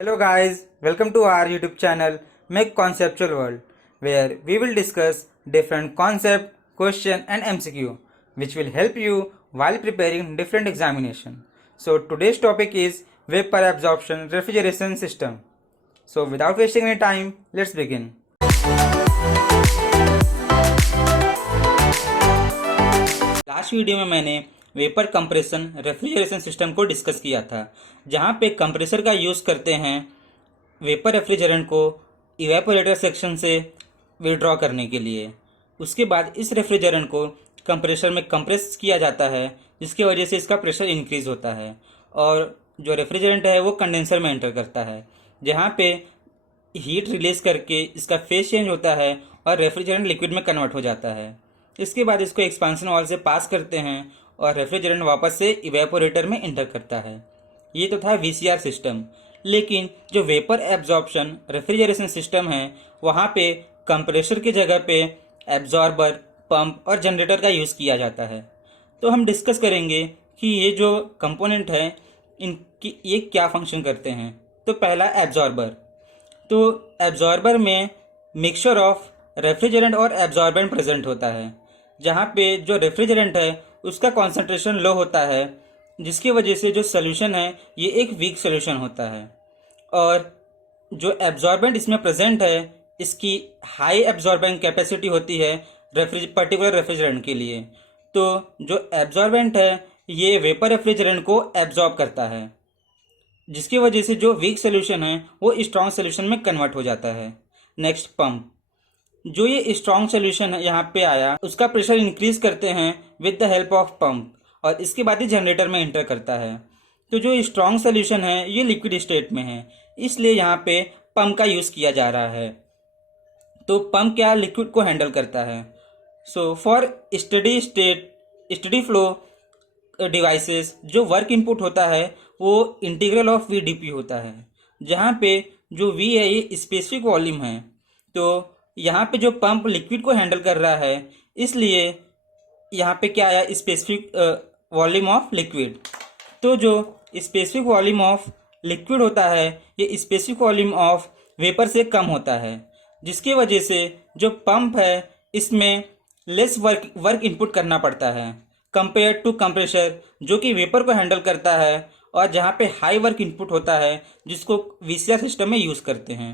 Hello guys, welcome to our YouTube channel Make Conceptual World, where we will discuss different concept, question and MCQ which will help you while preparing different examination. So today's topic is vapor absorption refrigeration system. So without wasting any time, let's begin. Last video में मैंने vapour compression refrigeration system को discuss किया था, जहाँ पे compressor का use करते हैं वेपर रेफ्रिजरेंट को इवेपोरेटर सेक्शन से विड्रॉ करने के लिए। उसके बाद इस रेफ्रिजरेंट को कंप्रेसर में कंप्रेस किया जाता है, जिसकी वजह से इसका प्रेशर इंक्रीज़ होता है और जो रेफ्रिजरेंट है वो कंडेंसर में एंटर करता है, जहाँ पे हीट रिलीज़ करके इसका फेस चेंज होता है और रेफ्रिजरेंट लिक्विड में कन्वर्ट हो जाता है। इसके बाद इसको एक्सपांशन वाल से पास करते हैं और रेफ्रिजरेंट वापस से इवेपोरेटर में इंटर करता है। ये तो था वीसीआर सिस्टम, लेकिन जो वेपर एब्जॉर्प्शन रेफ्रिजरेशन सिस्टम है वहाँ पे कंप्रेसर की जगह पे एब्जॉर्बर, पंप और जनरेटर का यूज़ किया जाता है। तो हम डिस्कस करेंगे कि ये जो कंपोनेंट है इनकी ये क्या फंक्शन करते हैं। तो पहला एब्जॉर्बर, तो एब्जॉर्बर में मिक्सचर ऑफ रेफ्रिजरेंट और एब्जॉर्बेंट प्रेजेंट होता है, जहाँ पे जो रेफ्रिजरेंट है उसका कॉन्सेंट्रेशन लो होता है, जिसकी वजह से जो सोल्यूशन है ये एक वीक सोल्यूशन होता है। और जो एब्जॉर्बेंट इसमें प्रेजेंट है इसकी हाई एब्जॉर्बिंग कैपेसिटी होती है पर्टिकुलर रेफ्रिजरेंट के लिए। तो जो एब्जॉर्बेंट है ये वेपर रेफ्रिजरेंट को एब्जॉर्ब करता है, जिसकी वजह से जो वीक सोल्यूशन है वो स्ट्रॉन्ग सोल्यूशन में कन्वर्ट हो जाता है। नेक्स्ट पंप, जो ये स्ट्रॉन्ग सोल्यूशन यहाँ पे आया उसका प्रेशर इंक्रीज करते हैं with the help of pump और इसके बाद ही जनरेटर में इंटर करता है। तो जो स्ट्रॉन्ग सोल्यूशन है ये लिक्विड स्टेट में है, इसलिए यहाँ पे पंप का यूज़ किया जा रहा है। तो पंप क्या लिक्विड को हैंडल करता है। So for steady flow devices जो वर्क इनपुट होता है वो integral of V D P होता है, जहाँ पे जो वी है ये स्पेसिफिक वॉल्यूम है। तो यहाँ पे जो पंप लिक्विड को हैंडल कर रहा है, इसलिए यहाँ पे क्या आया स्पेसिफिक वॉल्यूम ऑफ लिक्विड। तो जो स्पेसिफिक वॉल्यूम ऑफ लिक्विड होता है ये स्पेसिफिक वॉल्यूम ऑफ वेपर से कम होता है, जिसकी वजह से जो पंप है इसमें लेस वर्क इनपुट करना पड़ता है कंपेयर टू कंप्रेसर जो कि वेपर को हैंडल करता है और जहाँ पे हाई वर्क इनपुट होता है, जिसको वीसीआर सिस्टम में यूज़ करते हैं।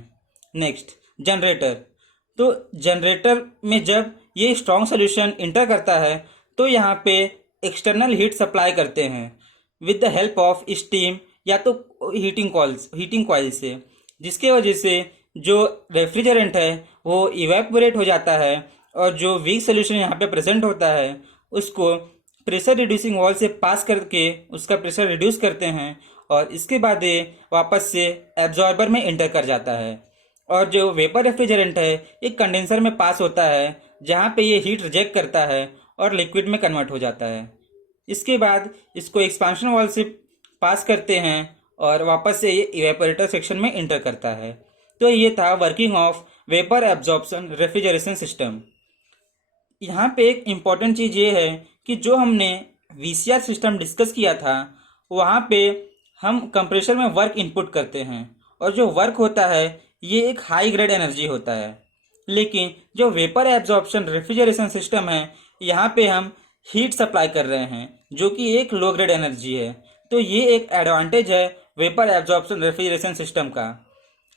नेक्स्ट जनरेटर, तो जनरेटर में जब ये स्ट्रॉन्ग सोल्यूशन इंटर करता है तो यहाँ पे एक्सटर्नल हीट सप्लाई करते हैं with the help of steam या तो हीटिंग कॉइल से, जिसके वजह से जो रेफ्रिजरेंट है वो इवेपोरेट हो जाता है और जो वीक सोल्यूशन यहाँ पे प्रेजेंट होता है उसको प्रेशर रिड्यूसिंग वॉल से पास करके उसका प्रेशर रिड्यूस करते हैं और इसके बाद ये वापस से एब्जॉर्बर में इंटर कर जाता है और जो वेपर रेफ्रिजरेंट है ये कंडेंसर में पास होता है, जहाँ पे ये हीट रिजेक्ट करता है और लिक्विड में कन्वर्ट हो जाता है। इसके बाद इसको एक्सपांशन वॉल से पास करते हैं और वापस से ये इवेपोरेटर सेक्शन में इंटर करता है। तो ये था working of vapour absorption refrigeration system. यहाँ पे एक इम्पॉर्टेंट चीज़ ये है कि जो हमने वीसीआर सिस्टम डिस्कस किया था वहाँ पे हम कंप्रेसर में वर्क इनपुट करते हैं और जो वर्क होता है ये एक हाई ग्रेड एनर्जी होता है, लेकिन जो वेपर एब्जॉर्प्शन रेफ्रिजरेशन सिस्टम है यहाँ पे हम हीट सप्लाई कर रहे हैं जो कि एक लो ग्रेड एनर्जी है। तो ये एक एडवांटेज है वेपर एब्जॉर्प्शन रेफ्रिजरेशन सिस्टम का।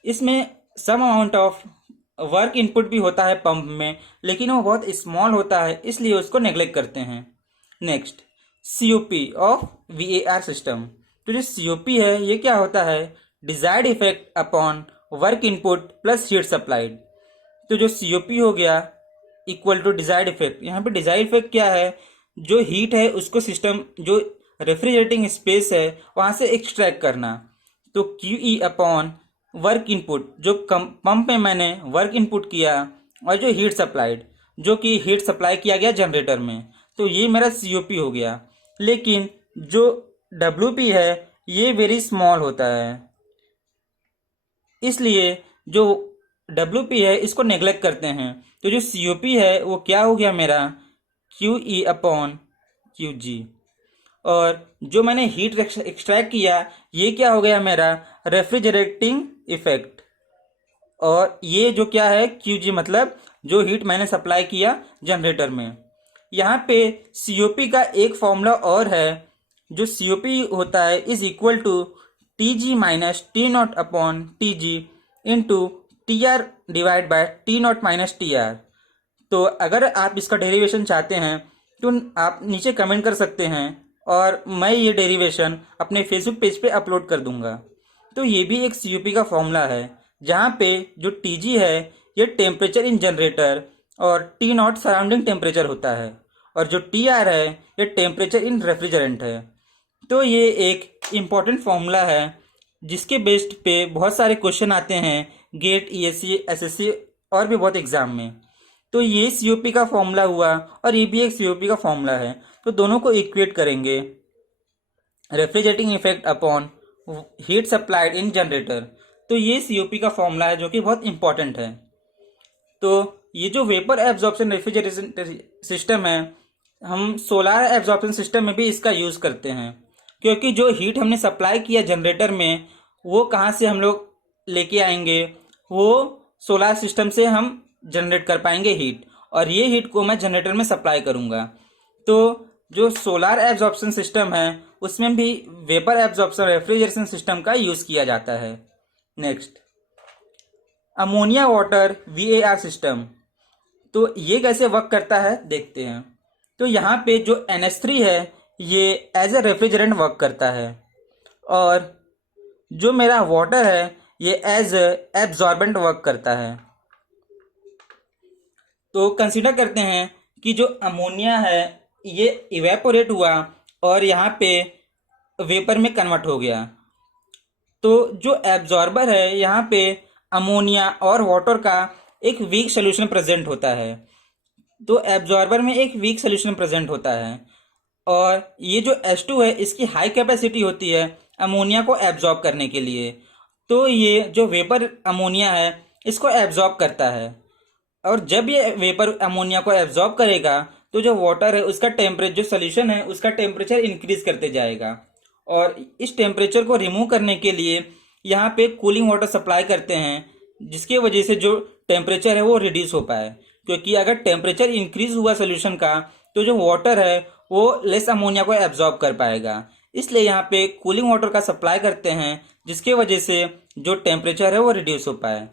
इसमें some amount of work input भी होता है पंप में, लेकिन वो बहुत स्मॉल होता है, इसलिए उसको नेग्लेक्ट करते हैं। Next COP of VAR system, तो जो सीओपी है ये क्या होता है, desired effect upon work input plus heat supplied. तो जो सीओपी हो गया इक्वल टू डिजायर्ड इफेक्ट। यहाँ पे डिजायर्ड इफेक्ट क्या है, जो हीट है उसको सिस्टम जो रेफ्रिजरेटिंग स्पेस है वहाँ से एक्सट्रैक्ट करना। तो Q E upon work input, जो पंप में मैंने वर्क इनपुट किया और जो हीट सप्लाइड जो कि हीट सप्लाई किया गया जनरेटर में, तो ये मेरा सीओपी हो गया। लेकिन जो डब्ल्यूपी है ये वेरी स्मॉल होता है, इसलिए जो डब्ल्यूपी है इसको नेग्लेक्ट करते हैं। तो जो सीओपी है वो क्या हो गया मेरा क्यू ई अपॉन क्यू जी। और जो मैंने हीट एक्सट्रैक्ट किया ये क्या हो गया मेरा रेफ्रिजरेटिंग इफेक्ट। और ये जो क्या है QG मतलब जो हीट मैंने सप्लाई किया जनरेटर में। यहाँ पे COP का एक फॉर्मूला और है, जो COP होता है is equal to TG minus T0 upon TG into TR divide by T0 minus TR। तो अगर आप इसका डेरिवेशन चाहते हैं तो आप नीचे कमेंट कर सकते हैं और मैं ये डेरिवेशन अपने फेसबुक पेज पे अपलोड कर दूंगा। तो ये भी एक COP का फॉर्मूला है, जहाँ पे जो TG है ये टेम्परेचर इन जनरेटर और T0 सराउंडिंग टेम्परेचर होता है, और जो TR है ये टेम्परेचर इन रेफ्रिजरेंट है। तो ये एक इम्पॉर्टेंट फॉर्मूला है जिसके बेस्ड पे बहुत सारे क्वेश्चन आते हैं गेट, ESC, SSC और भी बहुत एग्जाम में। तो ये COP का फॉर्मूला हुआ और ये भी एक COP का फॉर्मूला है, तो दोनों को इक्वेट करेंगे refrigerating effect upon heat supplied इन जनरेटर। तो ये COP का फॉर्मूला है जो कि बहुत इंपॉर्टेंट है। तो ये जो वेपर एब्जॉर्प्शन रेफ्रिजरेशन सिस्टम है, हम सोलार एब्जॉर्प्शन सिस्टम में भी इसका यूज़ करते हैं, क्योंकि जो हीट हमने सप्लाई किया जनरेटर में वो कहाँ से हम लोग लेके आएंगे, वो सोलार सिस्टम से हम जनरेट कर पाएंगे हीट, और ये हीट को मैं जनरेटर में सप्लाई करूँगा। तो जो सोलार एब्जॉर्प्शन सिस्टम है उसमें भी वेपर एब्जॉर्प्शन रेफ्रिजरेशन सिस्टम का यूज़ किया जाता है। Next, ammonia water VAR system. तो ये कैसे वर्क करता है देखते हैं। तो यहाँ पे जो NH3 है ये एज ए रेफ्रिजरेंट वर्क करता है, और जो मेरा वाटर है ये एज एब्जॉर्बेंट वर्क करता है। तो कंसीडर करते हैं कि जो अमोनिया है ये इवेपोरेट हुआ और यहाँ पे वेपर में कन्वर्ट हो गया। तो जो एब्जॉर्बर है यहाँ पे अमोनिया और वाटर का एक वीक सोल्यूशन प्रेजेंट होता है। तो एब्जॉर्बर में एक वीक सोल्यूशन प्रेजेंट होता है, और ये जो H2 है इसकी हाई कैपेसिटी होती है अमोनिया को एब्जॉर्ब करने के लिए। तो ये जो वेपर अमोनिया है इसको एब्जॉर्ब करता है, और जब ये वेपर अमोनिया को एब्जॉर्ब करेगा तो जो वाटर है उसका टेम्परेचर, जो सोल्यूशन है उसका टेम्परेचर इंक्रीज करते जाएगा। और इस टेम्परेचर को रिमूव करने के लिए यहाँ पे कूलिंग वाटर सप्लाई करते हैं, जिसकी वजह से जो टेम्परेचर है वो रिड्यूस हो पाए। क्योंकि अगर टेम्परेचर इंक्रीज हुआ सोल्यूशन का तो जो वाटर है वो लेस अमोनिया को एब्जॉर्ब कर पाएगा, इसलिए यहाँ पे कूलिंग वाटर का सप्लाई करते हैं, जिसके वजह से जो टेम्परेचर है वो रिड्यूस हो पाए।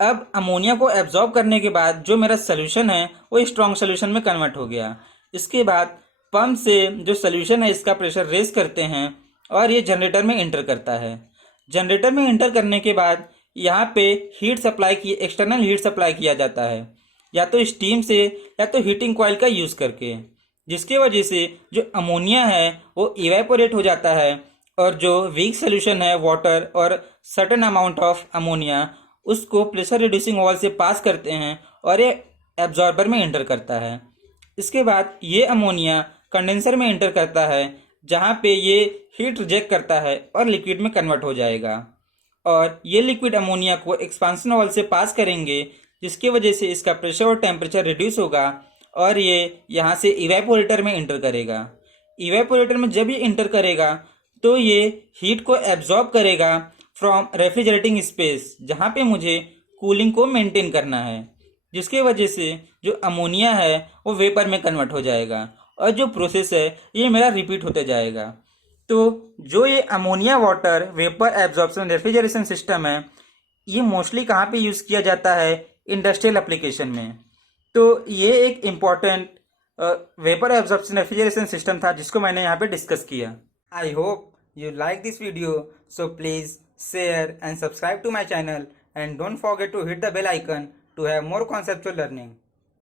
अब अमोनिया को एब्जॉर्ब करने के बाद जो मेरा सोल्यूशन है वो स्ट्रॉन्ग सोल्यूशन में कन्वर्ट हो गया। इसके बाद पंप से जो सोल्यूशन है इसका प्रेशर रेज करते हैं और ये जनरेटर में इंटर करता है। जनरेटर में इंटर करने के बाद यहाँ पे हीट सप्लाई की, एक्सटर्नल हीट सप्लाई किया जाता है, या तो स्टीम से या तो हीटिंग कॉइल का यूज़ करके, जिसके वजह से जो अमोनिया है वो इवेपोरेट हो जाता है, और जो वीक सोल्यूशन है वाटर और सर्टेन अमाउंट ऑफ अमोनिया उसको प्रेशर रिड्यूसिंग वॉल से पास करते हैं और ये एब्जॉर्बर में इंटर करता है। इसके बाद ये अमोनिया कंडेंसर में इंटर करता है, जहाँ पे ये हीट रिजेक्ट करता है और लिक्विड में कन्वर्ट हो जाएगा, और ये लिक्विड अमोनिया को एक्सपांशन वॉल से पास करेंगे, जिसकी वजह से इसका प्रेशर और टेम्परेचर रिड्यूस होगा और ये यहाँ से इवेपोरेटर में इंटर करेगा। इवेपोरेटर में जब ये इंटर करेगा तो ये हीट को एब्जॉर्ब करेगा फ्रॉम रेफ्रिजरेटिंग स्पेस, जहाँ पे मुझे कूलिंग को मेंटेन करना है, जिसके वजह से जो अमोनिया है वो वेपर में कन्वर्ट हो जाएगा, और जो प्रोसेस है ये मेरा रिपीट होते जाएगा। तो जो ये ammonia water vapour absorption refrigeration system है ये मोस्टली कहाँ पे यूज़ किया जाता है, इंडस्ट्रियल एप्लीकेशन में। तो ये एक important vapour absorption refrigeration system था जिसको मैंने यहाँ पे डिस्कस किया। I hope you like this video, so please share and subscribe to my channel, and don't forget to hit the bell icon to have more conceptual learning.